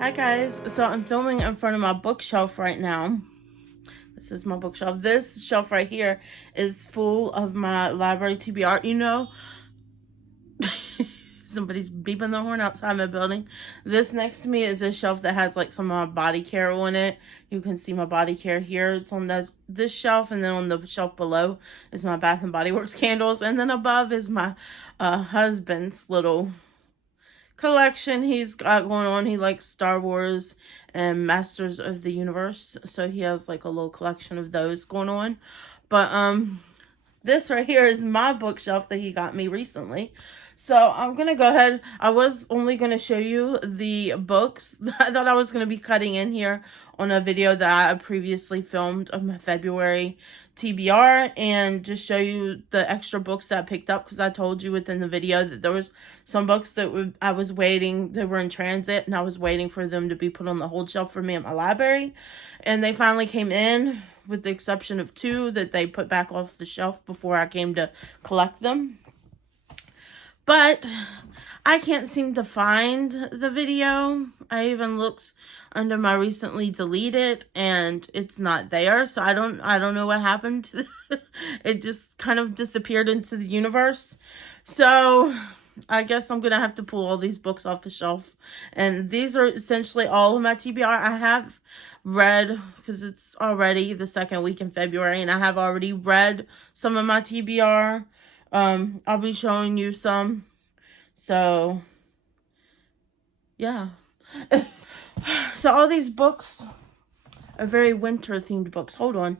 Hi guys, so I'm filming in front of my bookshelf right now. This is my bookshelf. This shelf right here is full of my library TBR. You know, somebody's beeping the horn outside my building. This next to me is a shelf that has like some of my body care on it. You can see my body care here. It's on this shelf, and then on the shelf below is my Bath and Body Works candles, and then above is my husband's little collection he's got going on. He likes Star Wars and Masters of the Universe, so he has like a little collection of those going on. But this right here is my bookshelf that he got me recently. So I'm gonna go ahead. I was only gonna show you the books. I thought I was gonna be cutting in here on a video that I previously filmed of my February TBR and just show you the extra books that I picked up, because I told you within the video that there was some books that I was waiting, they were in transit, and I was waiting for them to be put on the hold shelf for me at my library, and they finally came in, with the exception of 2 that they put back off the shelf before I came to collect them. But I can't seem to find the video. I even looked under my recently deleted and it's not there. So I don't know what happened to it. Just kind of disappeared into the universe. So I guess I'm going to have to pull all these books off the shelf. And these are essentially all of my TBR. I have read, because it's already the second week in February, and I have already read some of my TBR. I'll be showing you some. So, yeah. So all these books are very winter themed books. Hold on.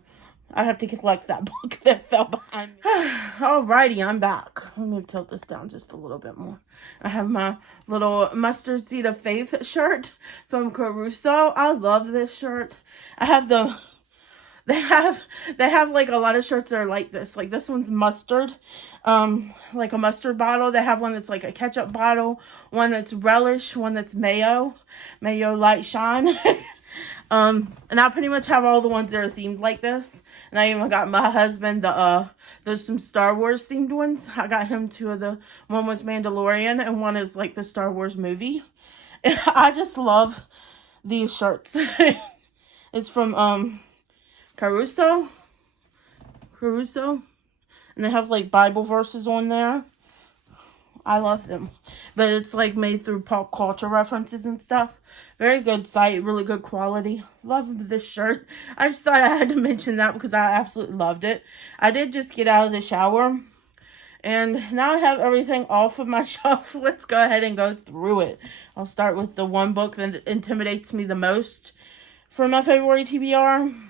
I have to collect that book that fell behind me. Alrighty, I'm back. Let me tilt this down just a little bit more. I have my little Mustard Seed of Faith shirt from Caruso. I love this shirt. I have the... They have like a lot of shirts that are like this. Like this one's mustard. Like a mustard bottle. They have one that's like a ketchup bottle. One that's relish. One that's mayo. Mayo light shine. And I pretty much have all the ones that are themed like this. And I even got my husband there's some Star Wars themed ones. I got him 2 of the, one was Mandalorian and one is like the Star Wars movie. And I just love these shirts. It's from Caruso, and they have like Bible verses on there. I love them, but it's like made through pop culture references and stuff. Very good site, really good quality. Love this shirt. I just thought I had to mention that because I absolutely loved it. I did just get out of the shower, and now I have everything off of my shelf. Let's go ahead and go through it. I'll start with the one book that intimidates me the most for my February TBR.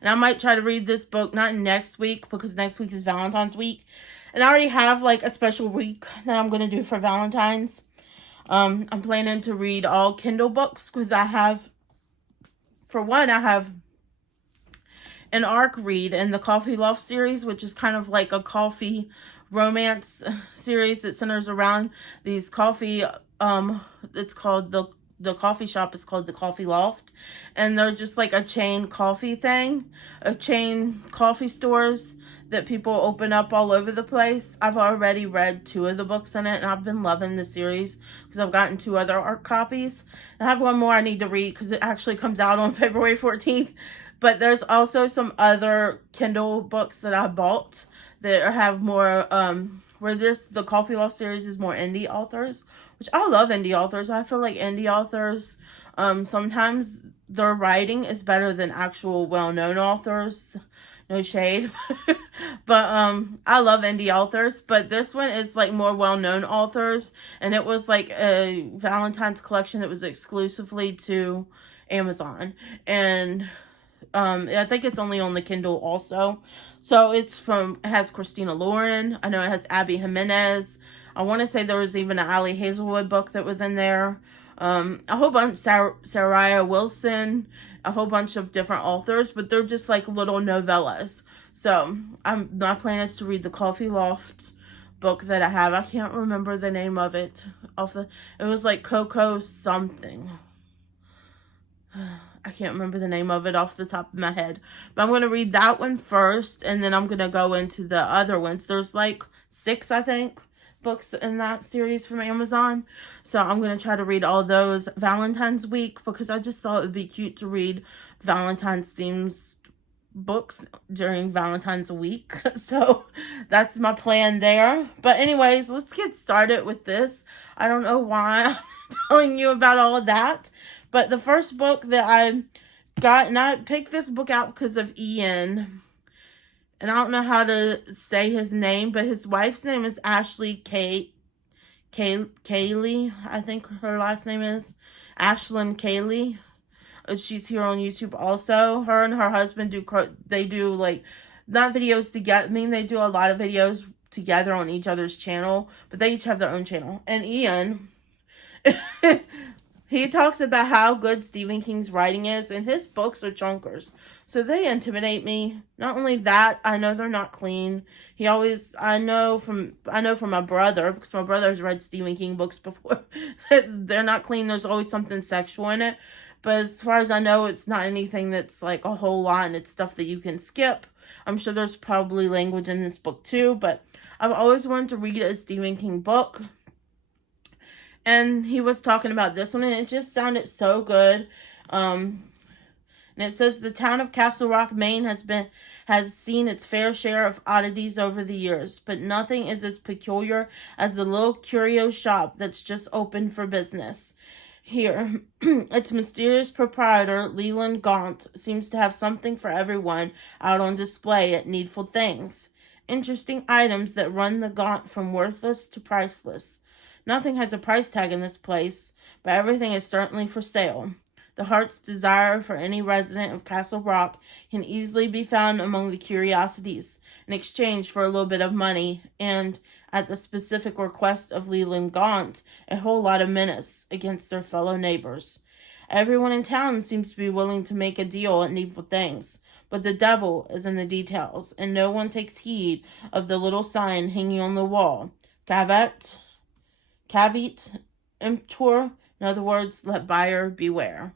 And I might try to read this book, not next week, because next week is Valentine's week. And I already have, like, a special week that I'm going to do for Valentine's. I'm planning to read all Kindle books, because I have, for one, I have an ARC read in the Coffee Loft series, which is kind of like a coffee romance series that centers around these coffee, it's called the coffee shop is called the Coffee Loft, and they're just like a chain coffee thing, a chain coffee stores that people open up all over the place. I've already read 2 of the books in it, and I've been loving the series because I've gotten 2 other art copies. I have one more I need to read because it actually comes out on February 14th, but there's also some other Kindle books that I bought that have more, where the Coffee Loft series is more indie authors, which I love indie authors. I feel like indie authors, sometimes their writing is better than actual well-known authors. No shade. But I love indie authors. But this one is like more well-known authors. And it was like a Valentine's collection that was exclusively to Amazon. And I think it's only on the Kindle also. So it has Christina Lauren. I know it has Abby Jimenez. I want to say there was even an Allie Hazelwood book that was in there. A whole bunch, Saraya Wilson, a whole bunch of different authors, but they're just like little novellas. So my plan is to read the Coffee Loft book that I have. I can't remember the name of it. It was like Coco something. I can't remember the name of it off the top of my head. But I'm going to read that one first, and then I'm going to go into the other ones. There's like 6, I think, books in that series from Amazon. So I'm going to try to read all those Valentine's week, because I just thought it would be cute to read Valentine's themes books during Valentine's week. So that's my plan there. But anyways, let's get started with this. I don't know why I'm telling you about all of that, but the first book that I got, and I picked this book out because of Ian, and I don't know how to say his name, but his wife's name is Ashley Kaylee. I think her last name is Ashlyn Kaylee. She's here on YouTube also. Her and her husband do like, not videos together. I mean, they do a lot of videos together on each other's channel, but they each have their own channel. And Ian, he talks about how good Stephen King's writing is, and his books are chunkers. So they intimidate me. Not only that, I know they're not clean. I know from my brother, because my brother has read Stephen King books before. They're not clean. There's always something sexual in it. But as far as I know, it's not anything that's like a whole lot, and it's stuff that you can skip. I'm sure there's probably language in this book too, but I've always wanted to read a Stephen King book. And he was talking about this one, and it just sounded so good. And it says the town of Castle Rock, Maine has seen its fair share of oddities over the years, but nothing is as peculiar as the little curio shop that's just opened for business. Here, its mysterious proprietor, Leland Gaunt, seems to have something for everyone out on display at Needful Things. Interesting items that run the gaunt from worthless to priceless. Nothing has a price tag in this place, but everything is certainly for sale. The heart's desire for any resident of Castle Rock can easily be found among the curiosities, in exchange for a little bit of money, and, at the specific request of Leland Gaunt, a whole lot of menace against their fellow neighbors. Everyone in town seems to be willing to make a deal at Needful Things, but the devil is in the details, and no one takes heed of the little sign hanging on the wall. Cavit emptor, in other words, let buyer beware.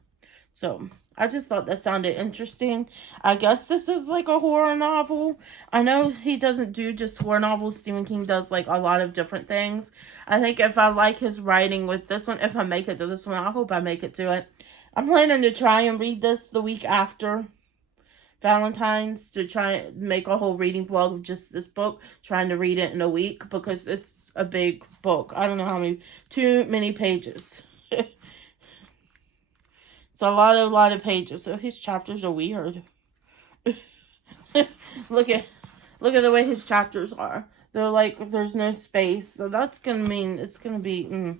So, I just thought that sounded interesting. I guess this is like a horror novel. I know he doesn't do just horror novels. Stephen King does like a lot of different things. I think if I like his writing with this one, if I make it to this one, I hope I make it to it. I'm planning to try and read this the week after Valentine's, to try and make a whole reading vlog of just this book, trying to read it in a week, because it's a big book. I don't know how many, too many pages. It's a lot of pages. So his chapters are weird. Look at the way his chapters are. They're like, there's no space. So that's going to mean it's going to be,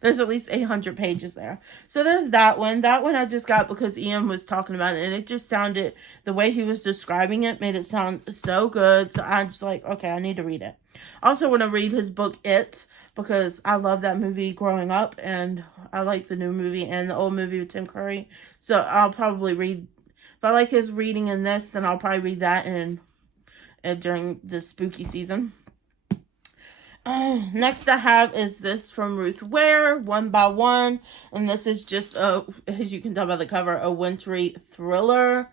there's at least 800 pages there. So there's that one. That one I just got because Ian was talking about it, and it just sounded, the way he was describing it made it sound so good. So I'm just like, okay, I need to read it. I also want to read his book, It, because I love that movie growing up, and I like the new movie and the old movie with Tim Curry. So I'll probably read, if I like his reading in this, then I'll probably read that during the spooky season. Next I have is this from Ruth Ware, One by One, and this is just as you can tell by the cover, a wintry thriller.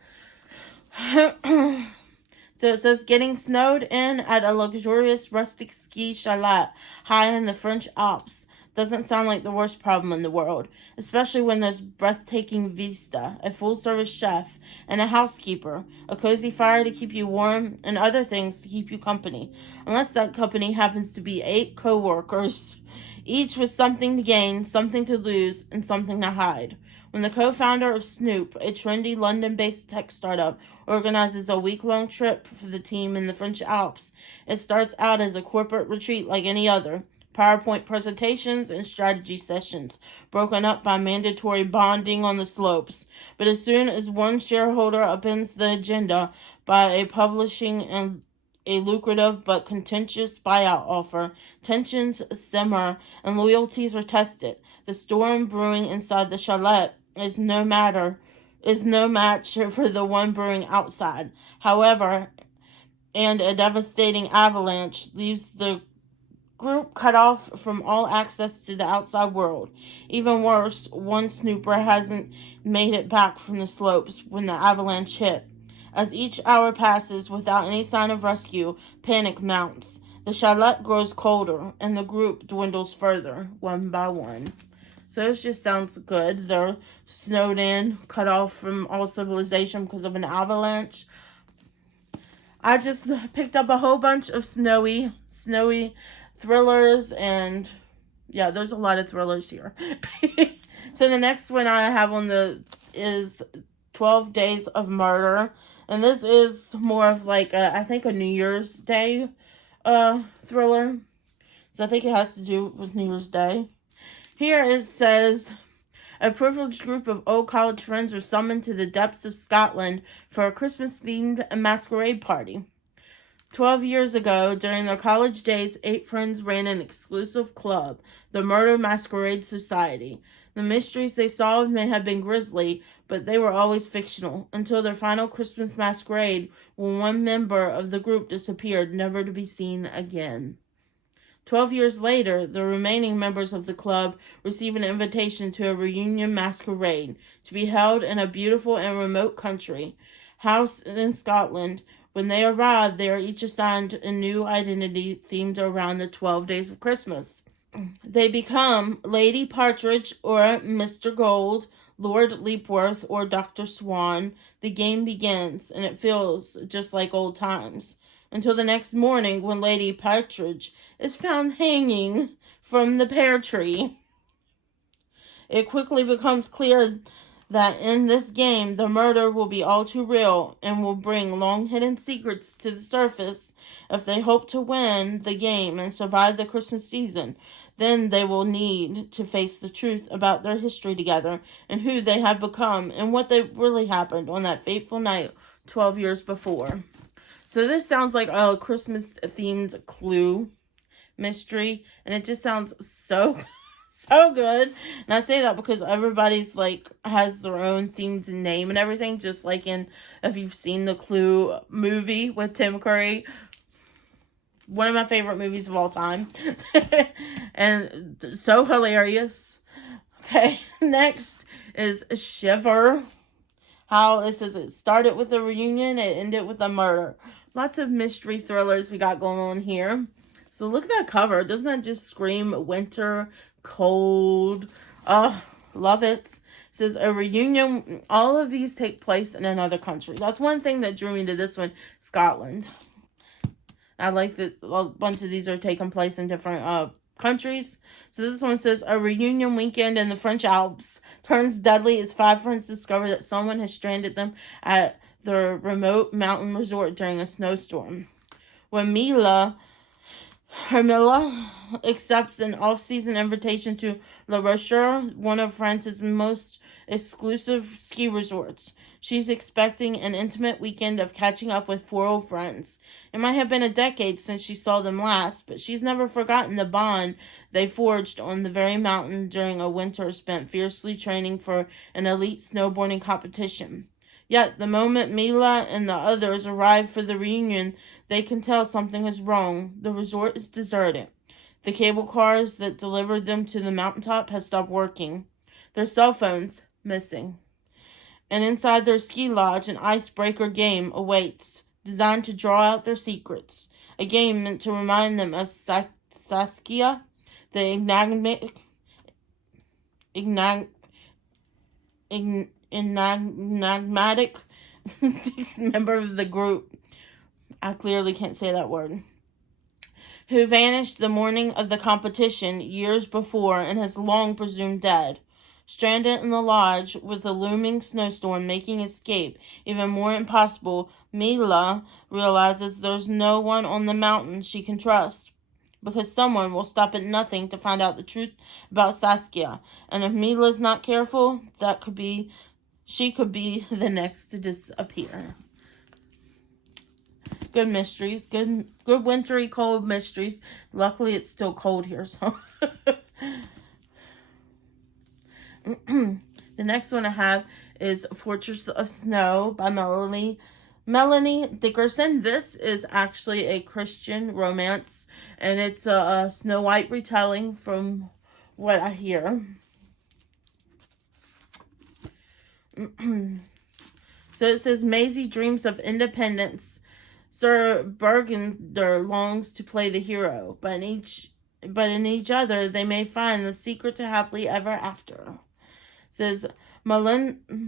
So it says, getting snowed in at a luxurious rustic ski chalet high in the French Alps doesn't sound like the worst problem in the world, especially when there's breathtaking vista, a full-service chef, and a housekeeper, a cozy fire to keep you warm, and other things to keep you company, unless that company happens to be 8 co-workers, each with something to gain, something to lose, and something to hide. When the co-founder of Snoop, a trendy London-based tech startup, organizes a week-long trip for the team in the French Alps, it starts out as a corporate retreat like any other. PowerPoint presentations and strategy sessions, broken up by mandatory bonding on the slopes. But as soon as one shareholder upends the agenda by a publishing and a lucrative but contentious buyout offer, tensions simmer and loyalties are tested. The storm brewing inside the chalet is no match for the one brewing outside. However, and a devastating avalanche leaves the group cut off from all access to the outside world. Even worse, one snooper hasn't made it back from the slopes when the avalanche hit. As each hour passes without any sign of rescue, panic mounts. The chalet grows colder, and the group dwindles further, one by one. So this just sounds good. They're snowed in, cut off from all civilization because of an avalanche. I just picked up a whole bunch of snowy thrillers, and yeah, there's a lot of thrillers here. So the next one I have on the is 12 Days of Murder, and this is more of like I think a New Year's Day thriller. So I think it has to do with New Year's Day. Here it says, a privileged group of old college friends are summoned to the depths of Scotland for a Christmas-themed masquerade party. 12 years ago, during their college days, 8 friends ran an exclusive club, the Murder Masquerade Society. The mysteries they solved may have been grisly, but they were always fictional, until their final Christmas masquerade, when one member of the group disappeared, never to be seen again. 12 years later, the remaining members of the club receive an invitation to a reunion masquerade to be held in a beautiful and remote country house in Scotland. When they arrive, they are each assigned a new identity themed around the 12 days of Christmas. They become Lady Partridge or Mr. Gold, Lord Leapworth or Dr. Swan. The game begins, and it feels just like old times. Until the next morning when Lady Partridge is found hanging from the pear tree. It quickly becomes clear that in this game, the murder will be all too real and will bring long-hidden secrets to the surface. If they hope to win the game and survive the Christmas season, then they will need to face the truth about their history together and who they have become and what they really happened on that fateful night 12 years before. So this sounds like a Christmas-themed Clue mystery, and it just sounds so good. And I say that because everybody's like has their own themed name and everything, just like in, if you've seen the Clue movie with Tim Curry, one of my favorite movies of all time. And so hilarious. Okay, next is Shiver. How it says it started with a reunion, it ended with a murder. Lots of mystery thrillers we got going on here. So look at that cover. Doesn't that just scream winter, cold? Oh, love it. It says a reunion. All of these take place in another country. That's one thing that drew me to this one, Scotland. I like that a bunch of these are taking place in different countries. So this one says, a reunion weekend in the French Alps turns deadly as 5 friends discover that someone has stranded them at their remote mountain resort during a snowstorm. When Hermila accepts an off-season invitation to La Rochelle, one of France's most exclusive ski resorts. She's expecting an intimate weekend of catching up with 4 old friends. It might have been a decade since she saw them last, but she's never forgotten the bond they forged on the very mountain during a winter spent fiercely training for an elite snowboarding competition. Yet, the moment Mila and the others arrive for the reunion, they can tell something is wrong. The resort is deserted. The cable cars that delivered them to the mountaintop have stopped working. Their cell phones missing. And inside their ski lodge, an icebreaker game awaits, designed to draw out their secrets. A game meant to remind them of Saskia, the enigmatic 6th member of the group. I clearly can't say that word. Who vanished the morning of the competition years before and has long presumed dead. Stranded in the lodge with a looming snowstorm making escape even more impossible, Mila realizes there's no one on the mountain she can trust, because someone will stop at nothing to find out the truth about Saskia. And if Mila's not careful, she could be the next to disappear. Good mysteries. Good wintry, cold mysteries. Luckily, it's still cold here, so... The next one I have is Fortress of Snow by Melanie Dickerson. This is actually a Christian romance, and it's a Snow White retelling from what I hear. So it says, Maisie dreams of independence Sir Burgunder longs to play the hero, but in each other they may find the secret to happily ever after. It says Maiselena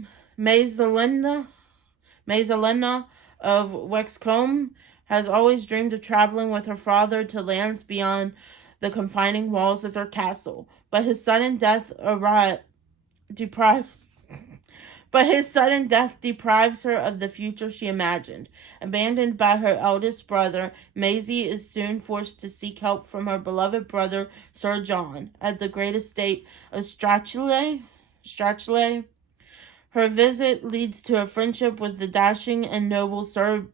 of Wexcombe has always dreamed of traveling with her father to lands beyond the confining walls of their castle, but his sudden death deprives her of the future she imagined. Abandoned by her eldest brother, Maisie is soon forced to seek help from her beloved brother, Sir John, at the great estate of Strachelay. Her visit leads to a friendship with the dashing and noble Sir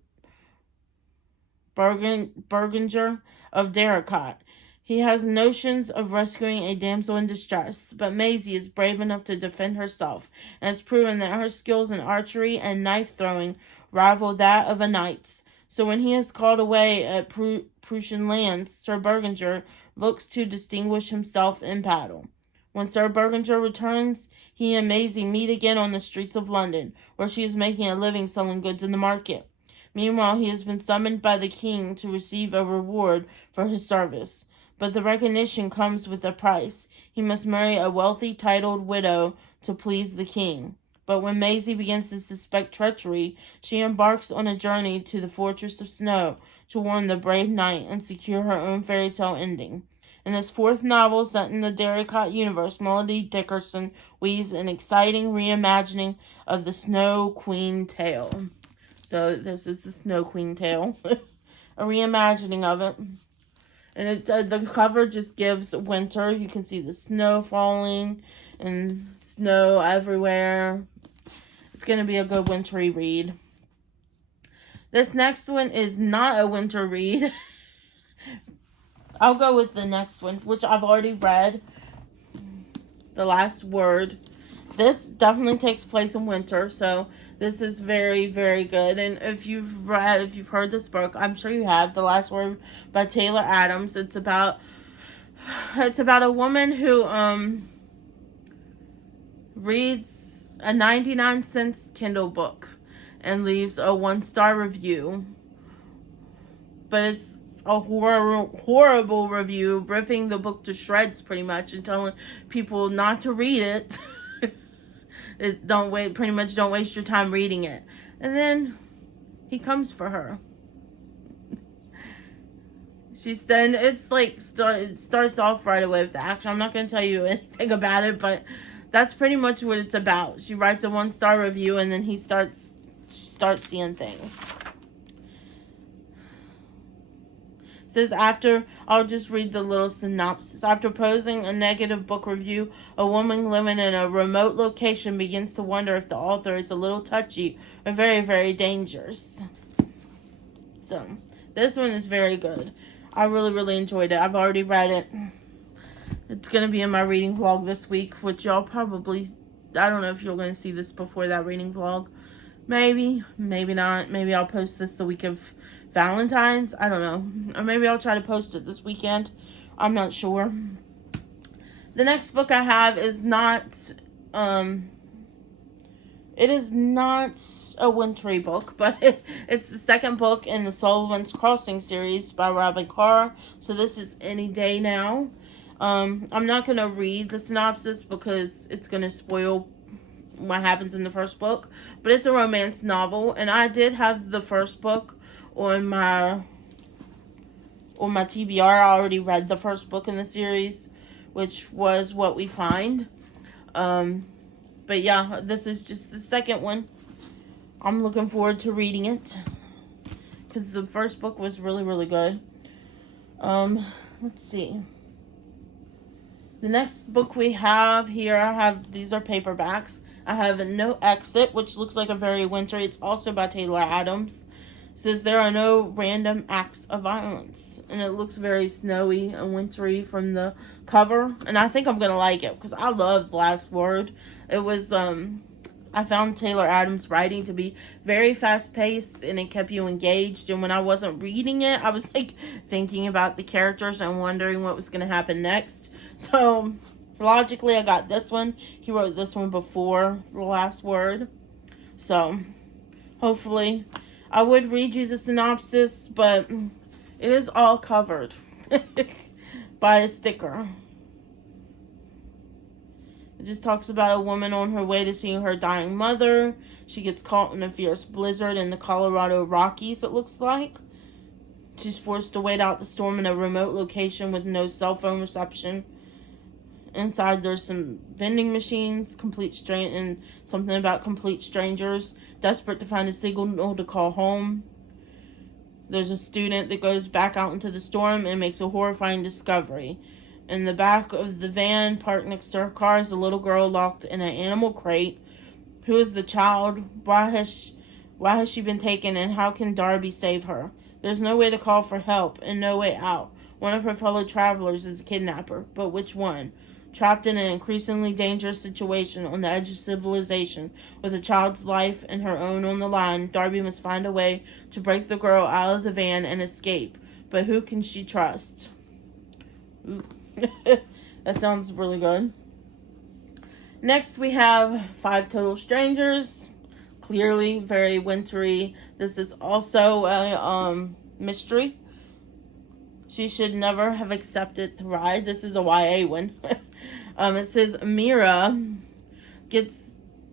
Burgunder of Darracot. He has notions of rescuing a damsel in distress, but Maisie is brave enough to defend herself, and has proven that her skills in archery and knife-throwing rival that of a knight's. So when he is called away at Prussian lands, Sir Burgunder looks to distinguish himself in battle. When Sir Burgunder returns, he and Maisie meet again on the streets of London, where she is making a living selling goods in the market. Meanwhile, he has been summoned by the king to receive a reward for his service. But the recognition comes with a price. He must marry a wealthy, titled widow to please the king. But when Maisie begins to suspect treachery, she embarks on a journey to the Fortress of Snow to warn the brave knight and secure her own fairy tale ending. In this fourth novel set in the Darracot universe, Melody Dickerson weaves an exciting reimagining of the Snow Queen tale. So this is the Snow Queen tale. A reimagining of it. And the cover just gives winter. You can see the snow falling and snow everywhere. It's going to be a good wintry read. This next one is not a winter read. I'll go with the next one, which I've already read. The Last Word. This definitely takes place in winter, so this is very, very good. And if you've heard this book, I'm sure you have, The Last Word by Taylor Adams. It's about a woman who reads a 99-cent Kindle book and leaves a 1-star review. But it's a horrible review, ripping the book to shreds pretty much and telling people not to read it. Don't waste your time reading it. And then he comes for her. It starts off right away with the action. I'm not going to tell you anything about it, but that's pretty much what it's about. She writes a 1-star review, and then he starts seeing things. It says I'll just read the little synopsis. After posing a negative book review, a woman living in a remote location begins to wonder if the author is a little touchy or very, very dangerous. So, this one is very good. I really, really enjoyed it. I've already read it. It's going to be in my reading vlog this week, which y'all probably, I don't know if you're going to see this before that reading vlog. Maybe, maybe not. Maybe I'll post this the week of Valentine's. I don't know. Or maybe I'll try to post it this weekend. I'm not sure. The next book I have is not, it is not a wintry book, but it's the second book in the Sullivan's Crossing series by Robin Carr. So this is Any Day Now. I'm not going to read the synopsis because it's going to spoil what happens in the first book. But it's a romance novel, and I did have the first book on my TBR. I already read the first book in the series, which was What We Find. But yeah, this is just the second one. I'm looking forward to reading it because the first book was really, really good. Let's see. The next book we have here, these are paperbacks. I have No Exit, which looks like a very wintry. It's also by Taylor Adams. It says there are no random acts of violence. And it looks very snowy and wintry from the cover. And I think I'm going to like it because I love The Last Word. It was, I found Taylor Adams' writing to be very fast-paced and it kept you engaged. And when I wasn't reading it, I was like thinking about the characters and wondering what was going to happen next. So, logically, I got this one. He wrote this one before The Last Word. So, hopefully, I would read you the synopsis, but it is all covered by a sticker. It just talks about a woman on her way to see her dying mother. She gets caught in a fierce blizzard in the Colorado Rockies, it looks like. She's forced to wait out the storm in a remote location with no cell phone reception. Inside there's some vending machines, and something about complete strangers, desperate to find a signal to call home. There's a student that goes back out into the storm and makes a horrifying discovery. In the back of the van, parked next to her car, is a little girl locked in an animal crate. Who is the child? Why has she been taken, and how can Darby save her? There's no way to call for help and no way out. One of her fellow travelers is a kidnapper, but which one? Trapped in an increasingly dangerous situation on the edge of civilization, with a child's life and her own on the line, Darby must find a way to break the girl out of the van and escape. But who can she trust? Ooh. That sounds really good. Next we have 5 Total Strangers. Clearly very wintry. This is also a mystery. She should never have accepted the ride. This is a YA one. It says Mira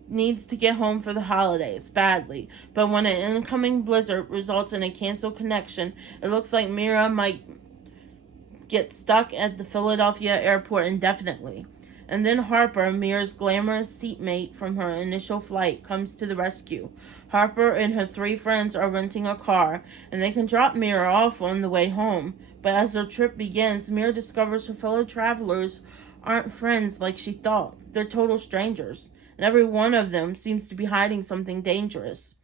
needs to get home for the holidays badly, but when an incoming blizzard results in a canceled connection, it looks like Mira might get stuck at the Philadelphia airport indefinitely. And then Harper, Mira's glamorous seatmate from her initial flight, comes to the rescue. Harper and her 3 friends are renting a car, and they can drop Mira off on the way home. But as their trip begins, Mira discovers her fellow travelers aren't friends like she thought. They're total strangers, and every one of them seems to be hiding something dangerous.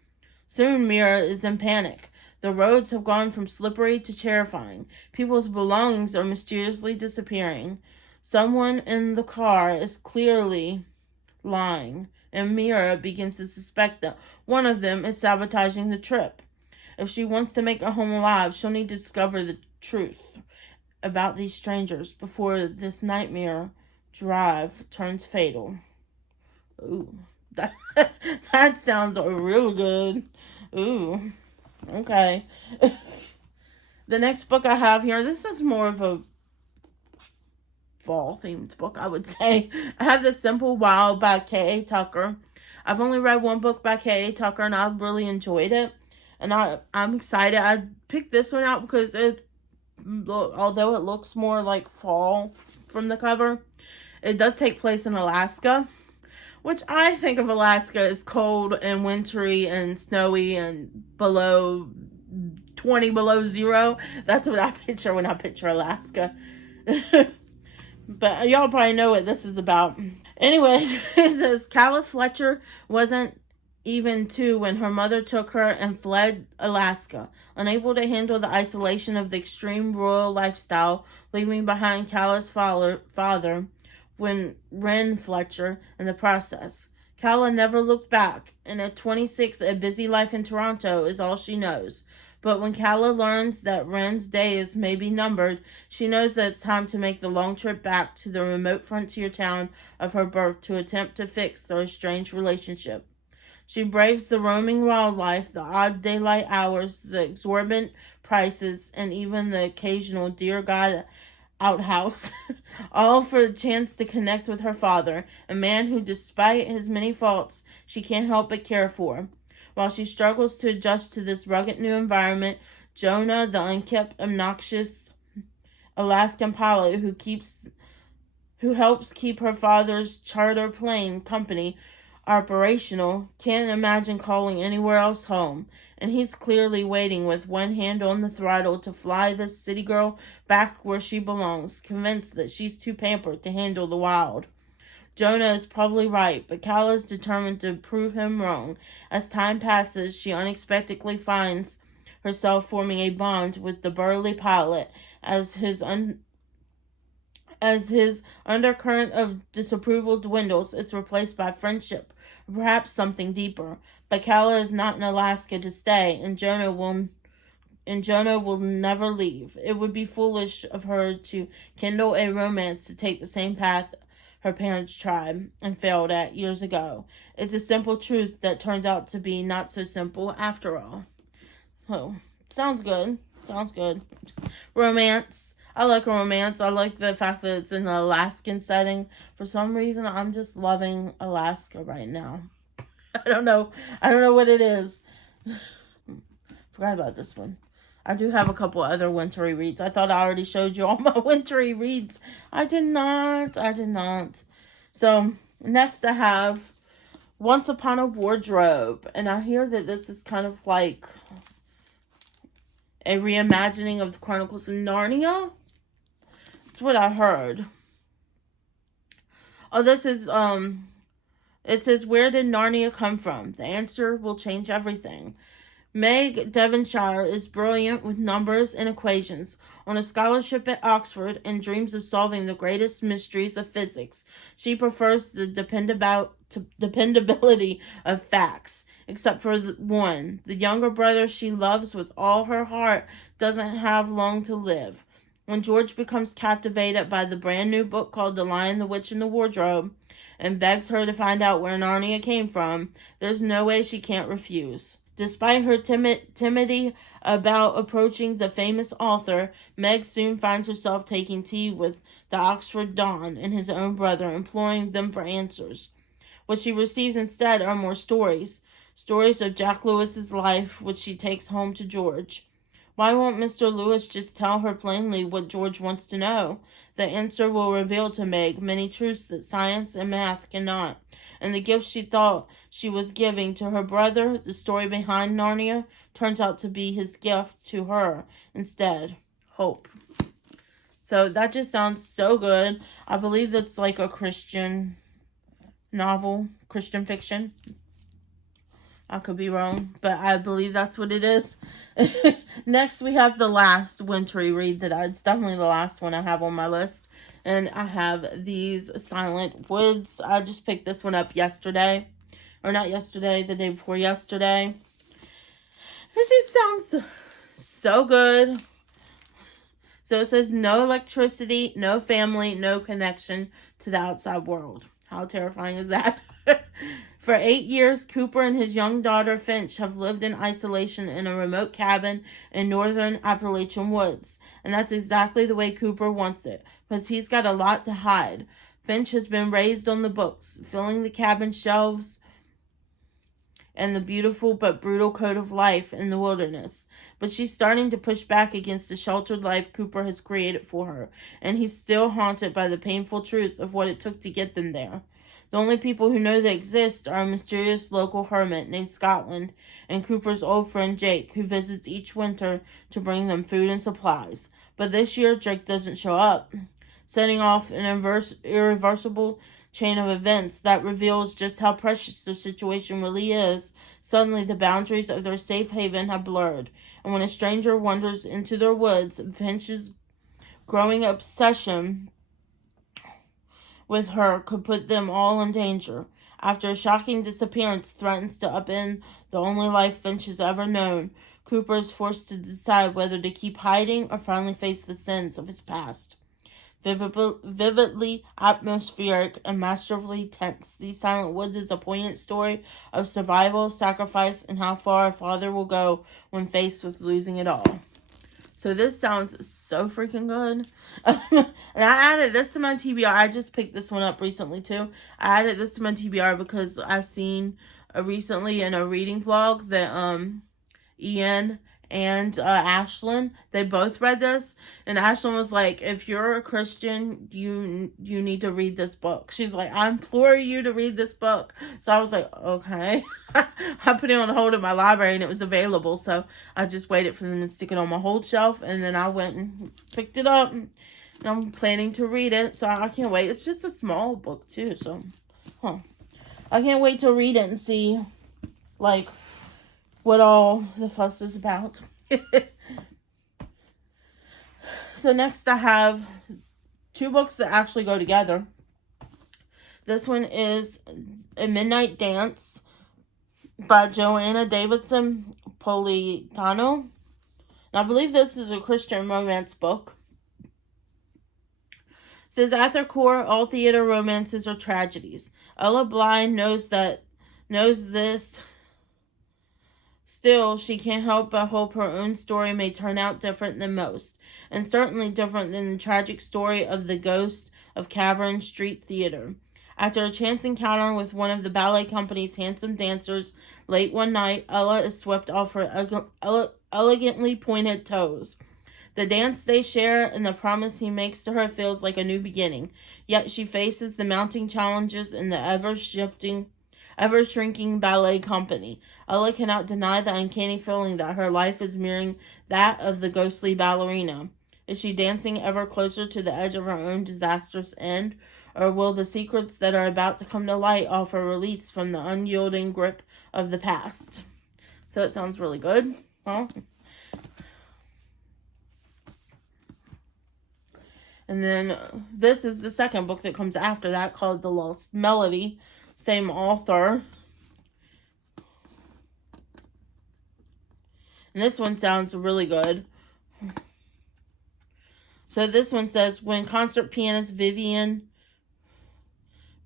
Soon Mira is in panic. The roads have gone from slippery to terrifying. People's belongings are mysteriously disappearing. Someone in the car is clearly lying, and Mira begins to suspect that one of them is sabotaging the trip. If she wants to make it home alive, she'll need to discover the truth about these strangers before this nightmare drive turns fatal. Ooh, that sounds real good. Ooh. Okay. The next book I have here, this is more of a fall themed book, I would say. I have The Simple Wild by K.A. Tucker. I've only read one book by K.A. Tucker, and I really enjoyed it. And I'm excited. I picked this one out because although it looks more like fall from the cover, it does take place in Alaska, which I think of Alaska as cold and wintry and snowy and 20 below zero. That's what I picture when I picture Alaska. But y'all probably know what this is about. Anyway, it says Calla Fletcher wasn't even 2 when her mother took her and fled Alaska, unable to handle the isolation of the extreme rural lifestyle, leaving behind Calla's father when Wren Fletcher in the process. Calla never looked back, and at 26, a busy life in Toronto is all she knows. But when Calla learns that Wren's days may be numbered, she knows that it's time to make the long trip back to the remote frontier town of her birth to attempt to fix their estranged relationship. She braves the roaming wildlife, the odd daylight hours, the exorbitant prices, and even the occasional dear God outhouse, all for the chance to connect with her father, a man who, despite his many faults, she can't help but care for. While she struggles to adjust to this rugged new environment, Jonah, the unkempt, obnoxious Alaskan pilot who helps keep her father's charter plane company operational, can't imagine calling anywhere else home, and he's clearly waiting with one hand on the throttle to fly this city girl back where she belongs, convinced that she's too pampered to handle the wild. Jonah is probably right, but Calla is determined to prove him wrong. As time passes, she unexpectedly finds herself forming a bond with the burly pilot as his undercurrent of disapproval dwindles. It's replaced by friendship, perhaps something deeper. But Calla is not in Alaska to stay, and Jonah will never leave. It would be foolish of her to kindle a romance to take the same path her parents tried and failed at years ago. It's a simple truth that turns out to be not so simple after all. Oh, sounds good. Sounds good. Romance. I like romance. I like the fact that it's in an Alaskan setting. For some reason, I'm just loving Alaska right now. I don't know. I don't know what it is. Forgot about this one. I do have a couple other wintry reads. I thought I already showed you all my wintry reads. I did not. I did not. So, next I have Once Upon a Wardrobe. And I hear that this is kind of like a reimagining of the Chronicles of Narnia. That's what I heard. Oh, this is, it says, where did Narnia come from? The answer will change everything. Meg Devonshire is brilliant with numbers and equations, on a scholarship at Oxford, and dreams of solving the greatest mysteries of physics. She prefers the dependability of facts, except for one. The younger brother she loves with all her heart doesn't have long to live. When George becomes captivated by the brand new book called The Lion, the Witch, and the Wardrobe, and begs her to find out where Narnia came from, there's no way she can't refuse. Despite her timidity about approaching the famous author, Meg soon finds herself taking tea with the Oxford Don and his own brother, imploring them for answers. What she receives instead are more stories. Stories of Jack Lewis's life, which she takes home to George. Why won't Mr. Lewis just tell her plainly what George wants to know? The answer will reveal to Meg many truths that science and math cannot. And the gift she thought she was giving to her brother, the story behind Narnia, turns out to be his gift to her instead. Hope. So that just sounds so good. I believe that's like a Christian novel, Christian fiction. I could be wrong, but I believe that's what it is. Next, we have the last wintry read it's definitely the last one I have on my list. And I have these Silent Woods. I just picked this one up yesterday. Or not yesterday, the day before yesterday. It just sounds so good. So it says, no electricity, no family, no connection to the outside world. How terrifying is that? For 8 years, Cooper and his young daughter Finch have lived in isolation in a remote cabin in northern Appalachian woods. And that's exactly the way Cooper wants it, because he's got a lot to hide. Finch has been raised on the books, filling the cabin shelves and the beautiful but brutal code of life in the wilderness. But she's starting to push back against the sheltered life Cooper has created for her, and he's still haunted by the painful truth of what it took to get them there. The only people who know they exist are a mysterious local hermit named Scotland and Cooper's old friend Jake, who visits each winter to bring them food and supplies. But this year, Jake doesn't show up, setting off an irreversible chain of events that reveals just how precious the situation really is. Suddenly, the boundaries of their safe haven have blurred, and when a stranger wanders into their woods, Finch's growing obsession with her could put them all in danger. After a shocking disappearance threatens to upend the only life Finch has ever known, Cooper is forced to decide whether to keep hiding or finally face the sins of his past. Vividly atmospheric and masterfully tense, These Silent Woods is a poignant story of survival, sacrifice, and how far a father will go when faced with losing it all. So this sounds so freaking good. And I added this to my TBR. I just picked this one up recently too. I added this to my TBR because I've seen recently in a reading vlog that Ian and Ashlyn, they both read this, and Ashlyn was like, if you're a Christian, you need to read this book. She's like, I implore you to read this book. So I was like, okay. I put it on hold in my library and it was available, so I just waited for them to stick it on my hold shelf, and then I went and picked it up, and I'm planning to read it, so I can't wait. It's just a small book too, so I can't wait to read it and see like what all the fuss is about. So next I have 2 books that actually go together. This one is A Midnight Dance by Joanna Davidson Politano. And I believe this is a Christian romance book. It says, at their core, all theater romances are tragedies. Ella Bly knows this Still, she can't help but hope her own story may turn out different than most, and certainly different than the tragic story of the ghost of Cavern Street Theater. After a chance encounter with one of the ballet company's handsome dancers late one night, Ella is swept off her elegantly pointed toes. The dance they share and the promise he makes to her feels like a new beginning, yet she faces the mounting challenges in the ever-shrinking ballet company. Ella cannot deny the uncanny feeling that her life is mirroring that of the ghostly ballerina. Is she dancing ever closer to the edge of her own disastrous end, or will the secrets that are about to come to light offer release from the unyielding grip of the past? So it sounds really good. Huh? And then this is the second book that comes after that, called The Lost Melody. Same author. And this one sounds really good. So this one says, when concert pianist Vivian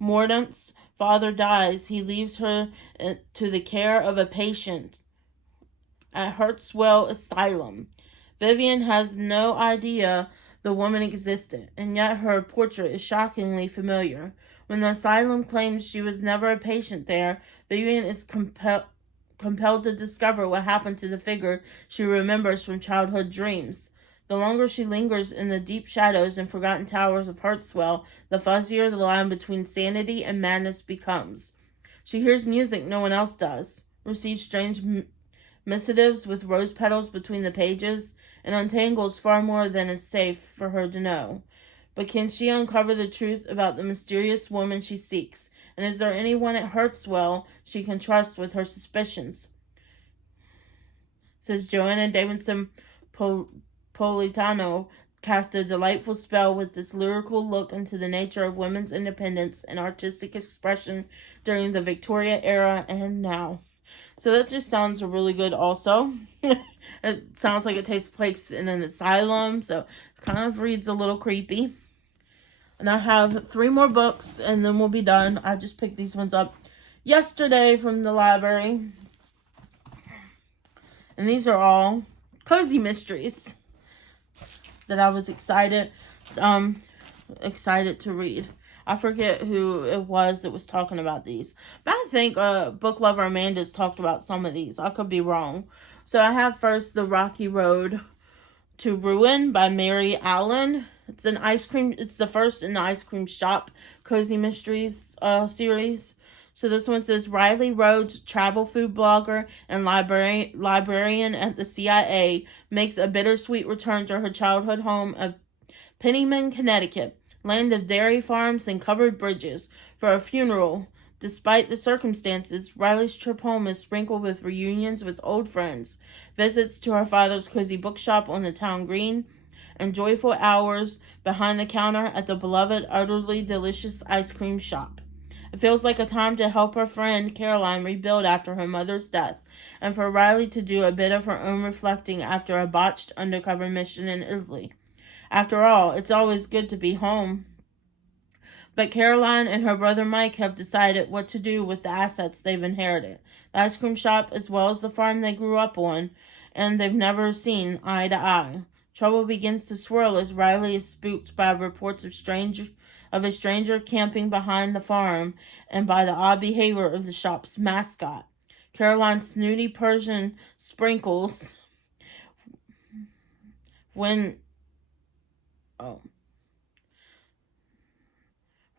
Mordaunt's father dies, he leaves her to the care of a patient at Hartswell Asylum. Vivian has no idea the woman existed, and yet her portrait is shockingly familiar. When the asylum claims she was never a patient there, Vivian is compelled to discover what happened to the figure she remembers from childhood dreams. The longer she lingers in the deep shadows and forgotten towers of Hartswell, the fuzzier the line between sanity and madness becomes. She hears music no one else does, receives strange missives with rose petals between the pages, and untangles far more than is safe for her to know. But can she uncover the truth about the mysterious woman she seeks? And is there anyone at Hartswell she can trust with her suspicions? Says Joanna Davidson Politano cast a delightful spell with this lyrical look into the nature of women's independence and artistic expression during the Victoria era and now. So that just sounds really good also. It sounds like it takes place in an asylum, so it kind of reads a little creepy. And I have 3 more books, and then we'll be done. I just picked these ones up yesterday from the library. And these are all cozy mysteries that I was excited to read. I forget who it was that was talking about these. But I think Book Lover Amanda's talked about some of these. I could be wrong. So I have first The Rocky Road to Ruin by Mary Allen. It's the first in the Ice Cream Shop Cozy Mysteries series. So this one says, Riley Rhodes, travel food blogger and librarian at the CIA, makes a bittersweet return to her childhood home of Penniman, Connecticut, land of dairy farms and covered bridges, for a funeral. Despite the circumstances, Riley's trip home is sprinkled with reunions with old friends, visits to her father's cozy bookshop on the town green, and joyful hours behind the counter at the beloved, utterly delicious ice cream shop. It feels like a time to help her friend Caroline rebuild after her mother's death, and for Riley to do a bit of her own reflecting after a botched undercover mission in Italy. After all, it's always good to be home. But Caroline and her brother Mike have decided what to do with the assets they've inherited, the ice cream shop as well as the farm they grew up on, and they've never seen eye to eye. Trouble begins to swirl as Riley is spooked by reports of a stranger camping behind the farm and by the odd behavior of the shop's mascot. Caroline's snooty Persian Sprinkles when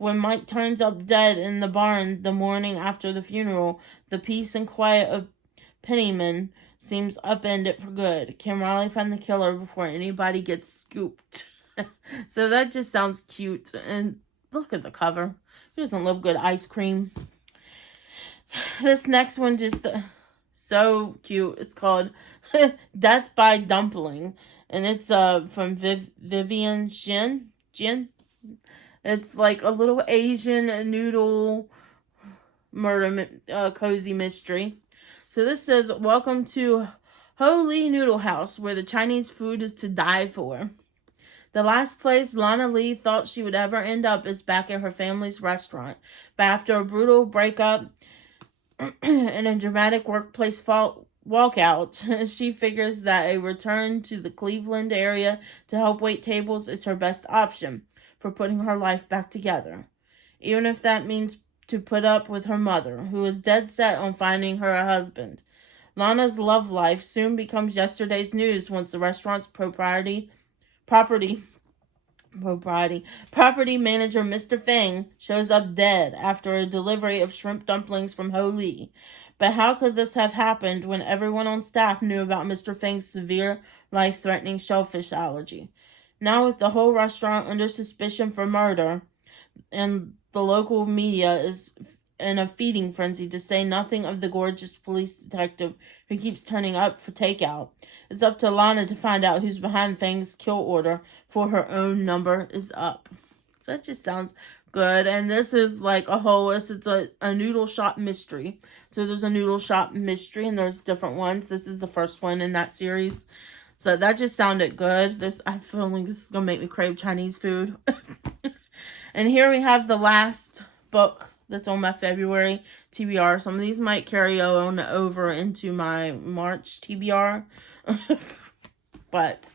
Mike turns up dead in the barn the morning after the funeral, the peace and quiet of Penniman seems upended for good. Can Riley find the killer before anybody gets scooped? So that just sounds cute. And look at the cover. Who doesn't love good ice cream? This next one just so cute. It's called Death by Dumpling. And it's from Vivian Jin. It's like a little Asian noodle murder cozy mystery. So this says, welcome to Holy Noodle House, where the Chinese food is to die for. The last place Lana Lee thought she would ever end up is back at her family's restaurant. But after a brutal breakup and a dramatic workplace walkout. She figures that a return to the Cleveland area to help wait tables is her best option for putting her life back together, even if that means to put up with her mother, who is dead set on finding her a husband. Lana's love life soon becomes yesterday's news once the restaurant's property manager Mr. Fang shows up dead after a delivery of shrimp dumplings from Ho Lee. But how could this have happened when everyone on staff knew about Mr. Fang's severe, life-threatening shellfish allergy? Now with the whole restaurant under suspicion for murder, and the local media is in a feeding frenzy, to say nothing of the gorgeous police detective who keeps turning up for takeout, it's up to Lana to find out who's behind Fang's kill order, for her own number is up. So that just sounds good. And this is like it's a noodle shop mystery. So there's a noodle shop mystery and there's different ones. This is the first one in that series. So that just sounded good. I feel like this is going to make me crave Chinese food. And here we have the last book that's on my February TBR. Some of these might carry on over into my March TBR. But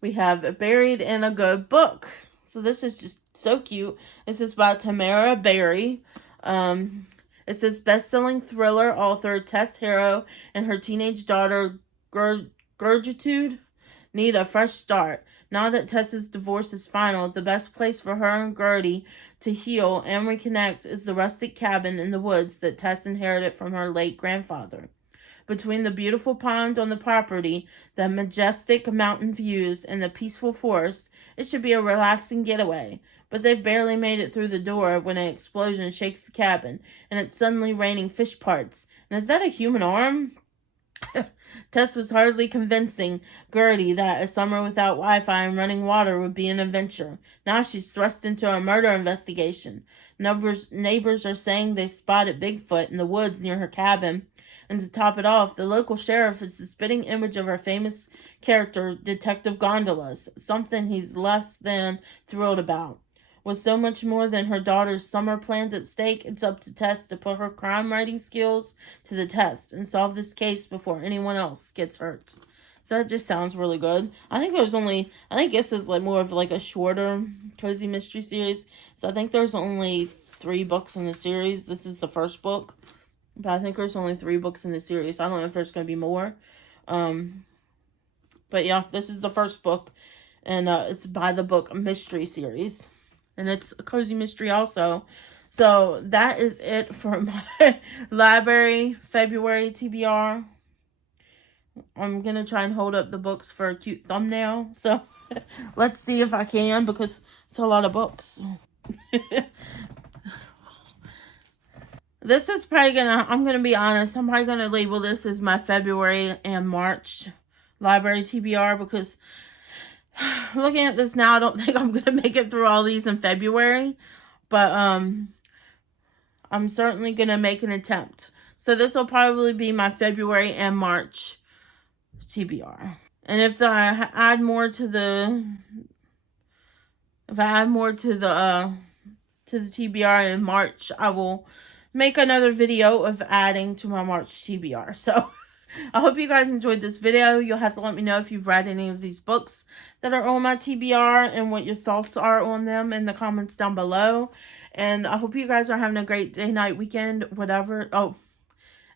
we have Buried in a Good Book. So this is just so cute. This is by Tamara Berry. It says best-selling thriller author Tess Harrow and her teenage daughter Gertrude need a fresh start. Now that Tess's divorce is final, the best place for her and Gertie to heal and reconnect is the rustic cabin in the woods that Tess inherited from her late grandfather. Between the beautiful pond on the property, the majestic mountain views, and the peaceful forest, it should be a relaxing getaway. But they've barely made it through the door when an explosion shakes the cabin, and it's suddenly raining fish parts. And is that a human arm? Tess was hardly convincing Gertie that a summer without Wi-Fi and running water would be an adventure. Now she's thrust into a murder investigation. Neighbors are saying they spotted Bigfoot in the woods near her cabin. And to top it off, the local sheriff is the spitting image of our famous character, Detective Gondolas, something he's less than thrilled about. With so much more than her daughter's summer plans at stake, it's up to Tess to put her crime writing skills to the test and solve this case before anyone else gets hurt. So that just sounds really good. I think this is like more of like a shorter cozy mystery series. So I think there's only 3 books in the series. This is the first book. But I think there's only 3 books in the series. I don't know if there's going to be more. But yeah, this is the first book. And it's by the book Mystery Series. And it's a cozy mystery also. So that is it for my library February TBR. I'm going to try and hold up the books for a cute thumbnail. So let's see if I can, because it's a lot of books. This is probably I'm going to be honest, I'm probably going to label this as my February and March library TBR, because looking at this now, I don't think I'm going to make it through all these in February, but I'm certainly going to make an attempt. So this will probably be my February and March TBR. And if I add more to the TBR in March, I will make another video of adding to my March TBR. So I hope you guys enjoyed this video. You'll have to let me know if you've read any of these books that are on my TBR and what your thoughts are on them in the comments down below. And I hope you guys are having a great day, night, weekend, whatever. Oh,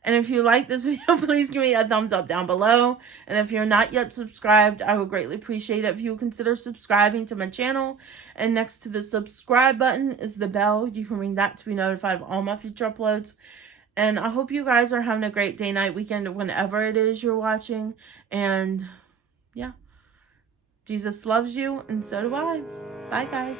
and if you like this video, please give me a thumbs up down below. And if you're not yet subscribed, I would greatly appreciate it if you consider subscribing to my channel. And next to the subscribe button is the bell. You can ring that to be notified of all my future uploads. And I hope you guys are having a great day, night, weekend, whenever it is you're watching. And yeah, Jesus loves you, and so do I. Bye, guys.